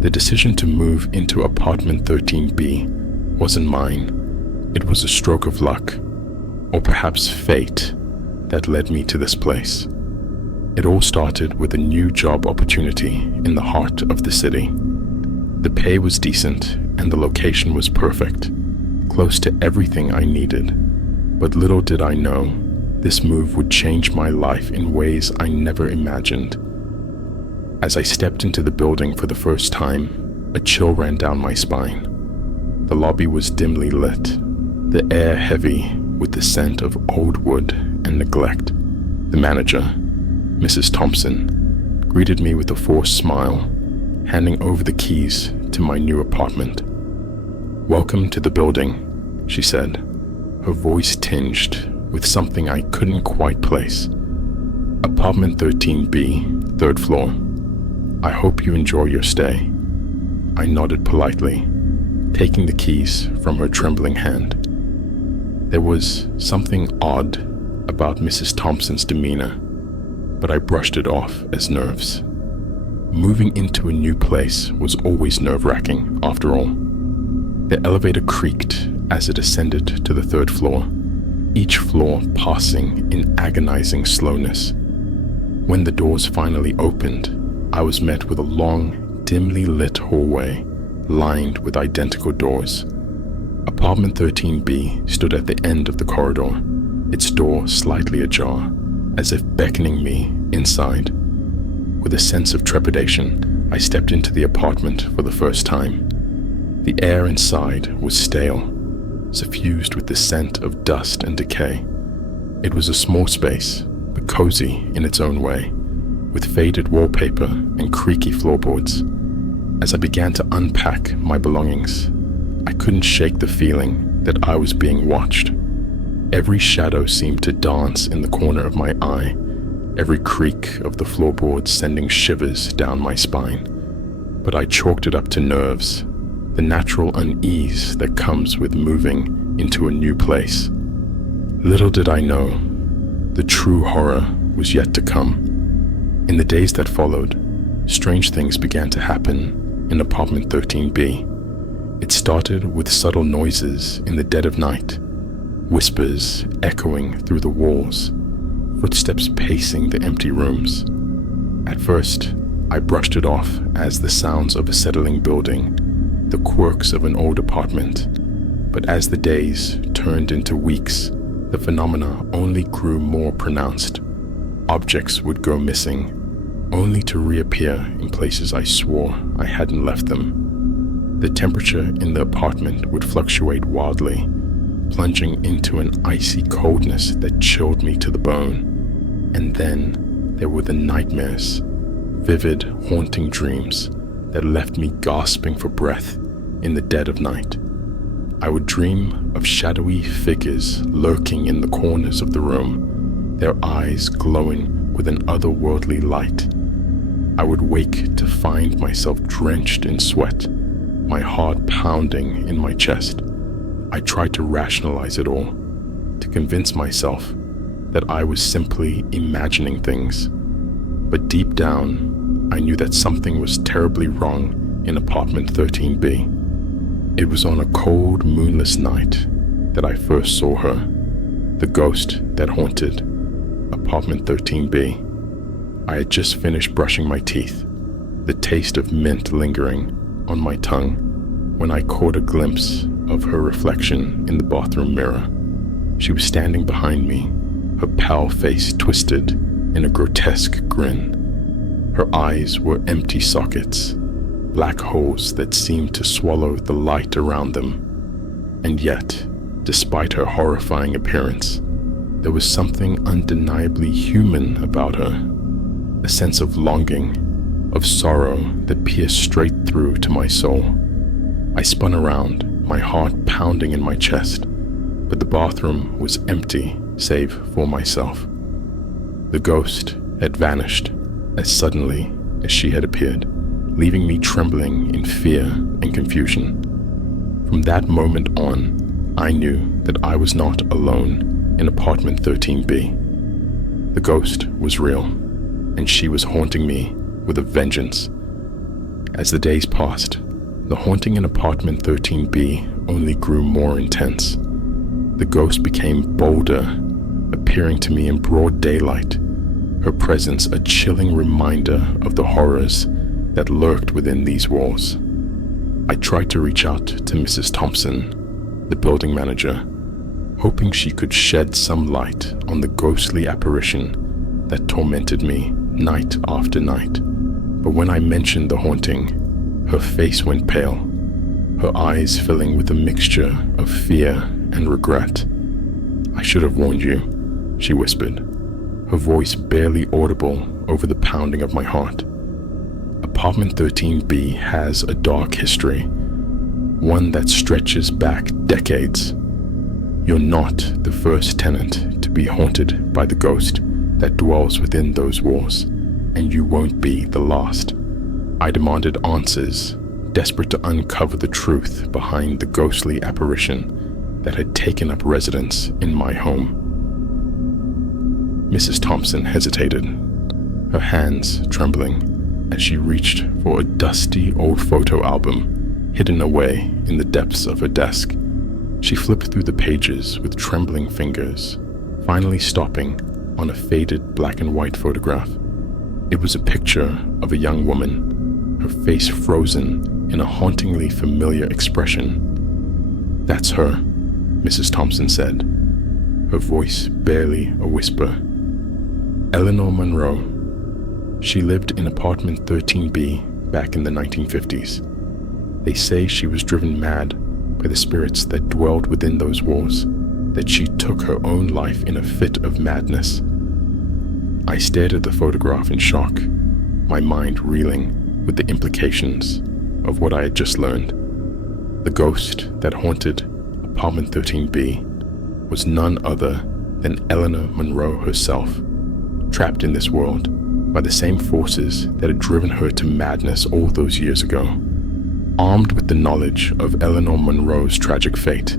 The decision to move into apartment 13B wasn't mine. It was a stroke of luck, or perhaps fate, that led me to this place. It all started with a new job opportunity in the heart of the city. The pay was decent and the location was perfect, close to everything I needed. But little did I know, this move would change my life in ways I never imagined. As I stepped into the building for the first time, a chill ran down my spine. The lobby was dimly lit, the air heavy with the scent of old wood and neglect. The manager, Mrs. Thompson, greeted me with a forced smile, handing over the keys to my new apartment. "Welcome to the building," she said, her voice tinged with something I couldn't quite place. "Apartment 13B, 3rd floor. I hope you enjoy your stay." I nodded politely, taking the keys from her trembling hand. There was something odd about Mrs. Thompson's demeanor, but I brushed it off as nerves. Moving into a new place was always nerve-wracking, after all. The elevator creaked as it ascended to the 3rd floor, each floor passing in agonizing slowness. When the doors finally opened, I was met with a long, dimly lit hallway lined with identical doors. Apartment 13B stood at the end of the corridor, its door slightly ajar, as if beckoning me inside. With a sense of trepidation, I stepped into the apartment for the first time. The air inside was stale, suffused with the scent of dust and decay. It was a small space, but cozy in its own way, with faded wallpaper and creaky floorboards. As I began to unpack my belongings, I couldn't shake the feeling that I was being watched. Every shadow seemed to dance in the corner of my eye, every creak of the floorboards sending shivers down my spine. But I chalked it up to nerves, the natural unease that comes with moving into a new place. Little did I know, the true horror was yet to come. In the days that followed, strange things began to happen in apartment 13B. It started with subtle noises in the dead of night, whispers echoing through the walls, footsteps pacing the empty rooms. At first, I brushed it off as the sounds of a settling building, the quirks of an old apartment. But as the days turned into weeks, the phenomena only grew more pronounced. Objects would go missing, only to reappear in places I swore I hadn't left them. The temperature in the apartment would fluctuate wildly, plunging into an icy coldness that chilled me to the bone. And then there were the nightmares, vivid, haunting dreams that left me gasping for breath in the dead of night. I would dream of shadowy figures lurking in the corners of the room, their eyes glowing with an otherworldly light. I would wake to find myself drenched in sweat, my heart pounding in my chest. I tried to rationalize it all, to convince myself that I was simply imagining things. But deep down, I knew that something was terribly wrong in apartment 13B. It was on a cold, moonless night that I first saw her, the ghost that haunted apartment 13B. I had just finished brushing my teeth, the taste of mint lingering on my tongue, when I caught a glimpse of her reflection in the bathroom mirror. She was standing behind me, her pale face twisted in a grotesque grin. Her eyes were empty sockets, black holes that seemed to swallow the light around them. And yet, despite her horrifying appearance, there was something undeniably human about her, a sense of longing, of sorrow that pierced straight through to my soul. I spun around, my heart pounding in my chest, but the bathroom was empty save for myself. The ghost had vanished as suddenly as she had appeared, leaving me trembling in fear and confusion. From that moment on, I knew that I was not alone in apartment 13B. The ghost was real, and she was haunting me with a vengeance. As the days passed, the haunting in apartment 13B only grew more intense. The ghost became bolder, appearing to me in broad daylight, her presence a chilling reminder of the horrors that lurked within these walls. I tried to reach out to Mrs. Thompson, the building manager, hoping she could shed some light on the ghostly apparition that tormented me night after night. But when I mentioned the haunting, her face went pale, her eyes filling with a mixture of fear and regret. "I should have warned you," she whispered, her voice barely audible over the pounding of my heart. Apartment 13B has a dark history, one that stretches back decades. You're not the first tenant to be haunted by the ghost that dwells within those walls, and you won't be the last. I demanded answers, desperate to uncover the truth behind the ghostly apparition that had taken up residence in my home. Mrs. Thompson hesitated, her hands trembling as she reached for a dusty old photo album hidden away in the depths of her desk. She flipped through the pages with trembling fingers, finally stopping on a faded black and white photograph. It was a picture of a young woman, her face frozen in a hauntingly familiar expression. "That's her," Mrs. Thompson said, her voice barely a whisper. "Eleanor Monroe. She lived in apartment 13B back in the 1950s. They say she was driven mad by the spirits that dwelled within those walls, that she took her own life in a fit of madness." I stared at the photograph in shock, my mind reeling with the implications of what I had just learned. The ghost that haunted apartment 13B was none other than Eleanor Monroe herself, trapped in this world by the same forces that had driven her to madness all those years ago. Armed with the knowledge of Eleanor Monroe's tragic fate,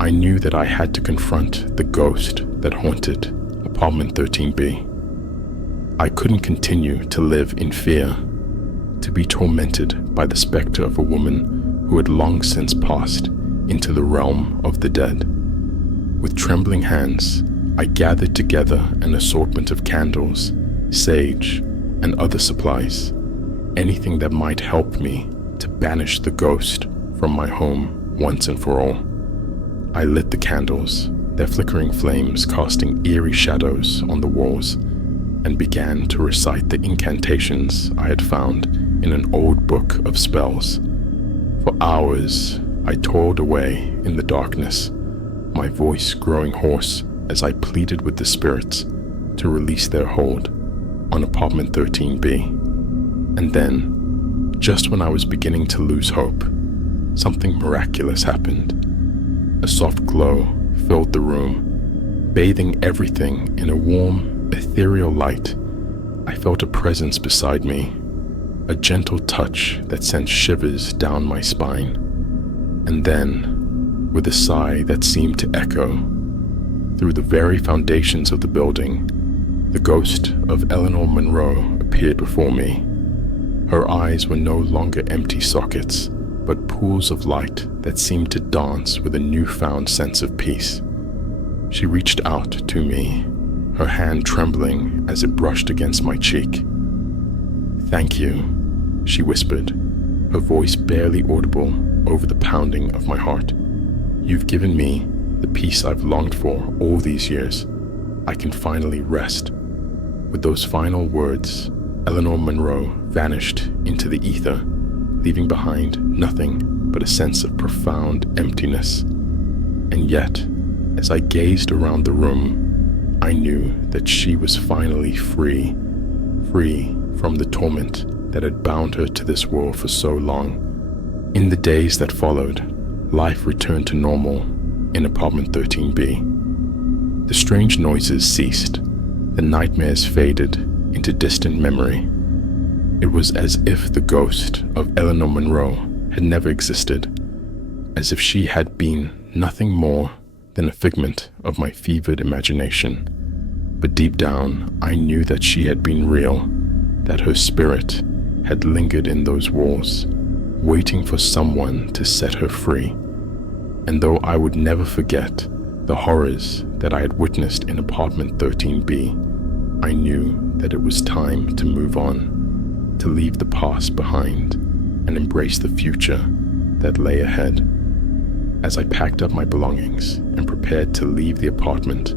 I knew that I had to confront the ghost that haunted apartment 13B. I couldn't continue to live in fear, to be tormented by the specter of a woman who had long since passed into the realm of the dead. With trembling hands, I gathered together an assortment of candles, sage, and other supplies, anything that might help me to banish the ghost from my home once and for all. I lit the candles, their flickering flames casting eerie shadows on the walls, and began to recite the incantations I had found in an old book of spells. For hours, I toiled away in the darkness, my voice growing hoarse as I pleaded with the spirits to release their hold on apartment 13B. And then, just when I was beginning to lose hope, something miraculous happened. A soft glow filled the room, bathing everything in a warm, ethereal light. I felt a presence beside me, a gentle touch that sent shivers down my spine. And then, with a sigh that seemed to echo through the very foundations of the building, the ghost of Eleanor Monroe appeared before me. Her eyes were no longer empty sockets, but pools of light that seemed to dance with a newfound sense of peace. She reached out to me, her hand trembling as it brushed against my cheek. "Thank you," she whispered, her voice barely audible over the pounding of my heart. "You've given me the peace I've longed for all these years. I can finally rest." With those final words, Eleanor Monroe vanished into the ether, leaving behind nothing but a sense of profound emptiness. And yet, as I gazed around the room, I knew that she was finally free from the torment that had bound her to this world for so long. In the days that followed, life returned to normal in apartment 13B. The strange noises ceased, the nightmares faded into distant memory. It was as if the ghost of Eleanor Monroe had never existed, as if she had been nothing more than a figment of my fevered imagination. But deep down, I knew that she had been real, that her spirit, had lingered in those walls, waiting for someone to set her free. And though I would never forget the horrors that I had witnessed in apartment 13B, I knew that it was time to move on, to leave the past behind and embrace the future that lay ahead. As I packed up my belongings and prepared to leave the apartment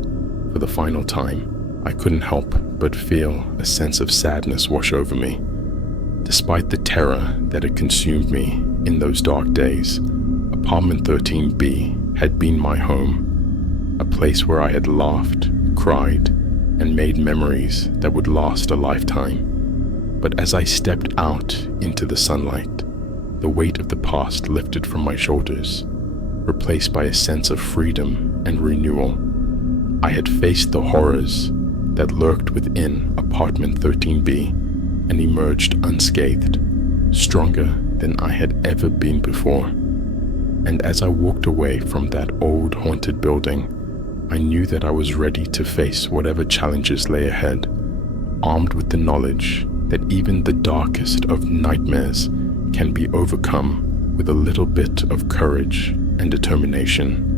for the final time, I couldn't help but feel a sense of sadness wash over me. Despite the terror that had consumed me in those dark days, apartment 13B had been my home, a place where I had laughed, cried, and made memories that would last a lifetime. But as I stepped out into the sunlight, the weight of the past lifted from my shoulders, replaced by a sense of freedom and renewal. I had faced the horrors that lurked within apartment 13B and emerged unscathed, stronger than I had ever been before. And as I walked away from that old haunted building, I knew that I was ready to face whatever challenges lay ahead, armed with the knowledge that even the darkest of nightmares can be overcome with a little bit of courage and determination.